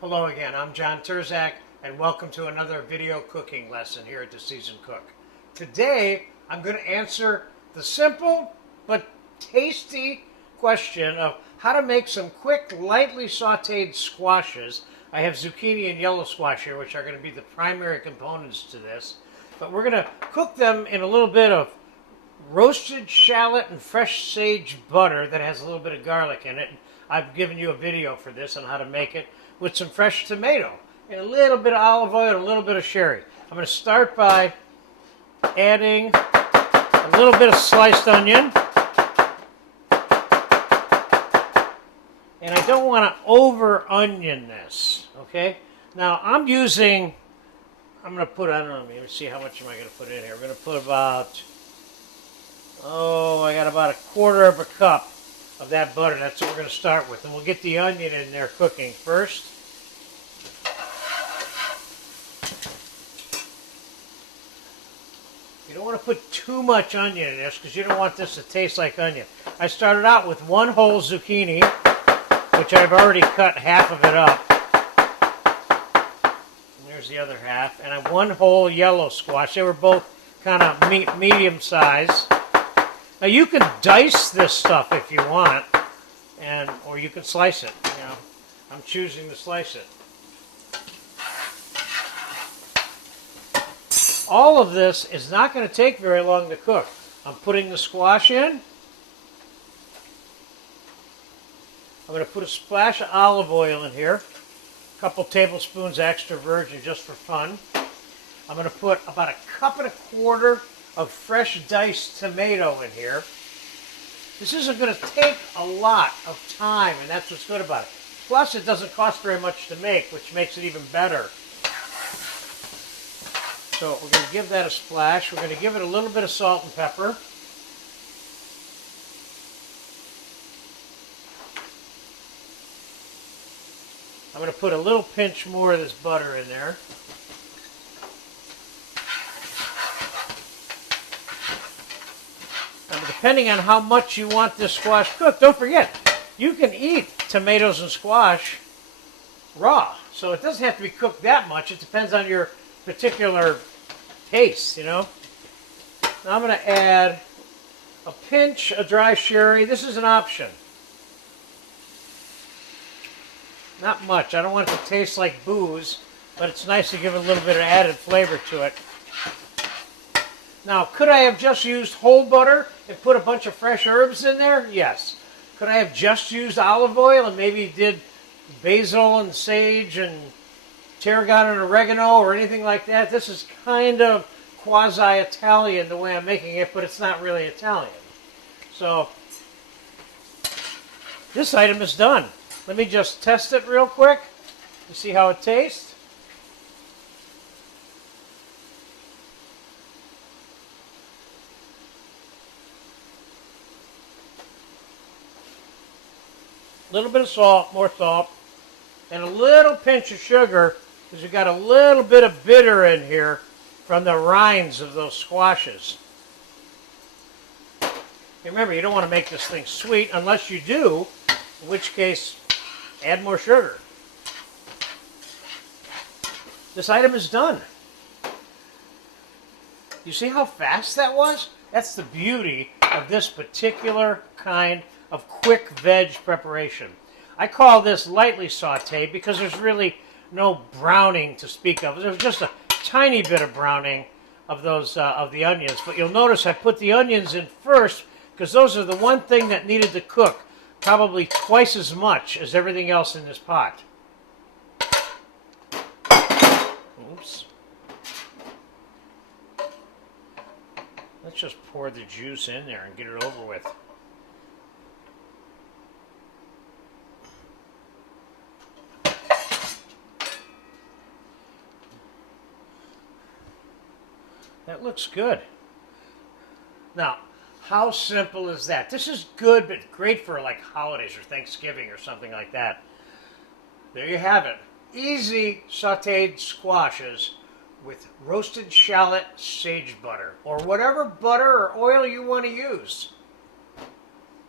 Hello again, I'm John Terzak, and welcome to another video cooking lesson here at The Seasoned Cook. Today, I'm going to answer the simple but tasty question of how to make some quick, lightly sauteed squashes. I have zucchini and yellow squash here, which are going to be the primary components to this. But we're going to cook them in a little bit of roasted shallot and fresh sage butter that has a little bit of garlic in it. I've given you a video for this on how to make it with some fresh tomato and a little bit of olive oil and a little bit of sherry. I'm going to start by adding a little bit of sliced onion. And I don't want to over onion this, okay? Now I'm going to put, I don't know, let me see how much am I going to put in here. We're going to put about, I got about 1/4 cup of that butter. That's what we're going to start with. And we'll get the onion in there cooking first. You don't want to put too much onion in this because you don't want this to taste like onion. I started out with one whole zucchini, which I've already cut half of it up. And there's the other half. And one whole yellow squash. They were both kind of medium size. Now you can dice this stuff if you want, or you can slice it. You know, I'm choosing to slice it. All of this is not going to take very long to cook. I'm putting the squash in. I'm going to put a splash of olive oil in here, a couple tablespoons extra virgin just for fun. I'm going to put about 1.25 cups of fresh diced tomato in here. This isn't going to take a lot of time, and that's what's good about it. Plus, it doesn't cost very much to make, which makes it even better. So we're going to give that a splash. We're going to give it a little bit of salt and pepper. I'm going to put a little pinch more of this butter in there. Now, depending on how much you want this squash cooked, don't forget, you can eat tomatoes and squash raw. So it doesn't have to be cooked that much. It depends on your particular taste, you know. Now I'm going to add a pinch of dry sherry. This is an option. Not much. I don't want it to taste like booze, but it's nice to give it a little bit of added flavor to it. Now, could I have just used whole butter and put a bunch of fresh herbs in there? Yes. Could I have just used olive oil and maybe did basil and sage and tarragon and oregano or anything like that? This is kind of quasi-Italian the way I'm making it, but it's not really Italian. So, this item is done. Let me just test it real quick to see how it tastes. A little bit of salt, more salt, and a little pinch of sugar because we've got a little bit of bitter in here from the rinds of those squashes. And remember, you don't want to make this thing sweet unless you do, in which case, add more sugar. This item is done. You see how fast that was? That's the beauty of this particular kind of quick veg preparation. I call this lightly sauteed because there's really no browning to speak of. There's just a tiny bit of browning of those of the onions. But you'll notice I put the onions in first because those are the one thing that needed to cook probably twice as much as everything else in this pot. Oops. Let's just pour the juice in there and get it over with. That looks good. Now, how simple is that? This is good, but great for like holidays or Thanksgiving or something like that. There you have it. Easy sauteed squashes with roasted shallot sage butter, or whatever butter or oil you want to use.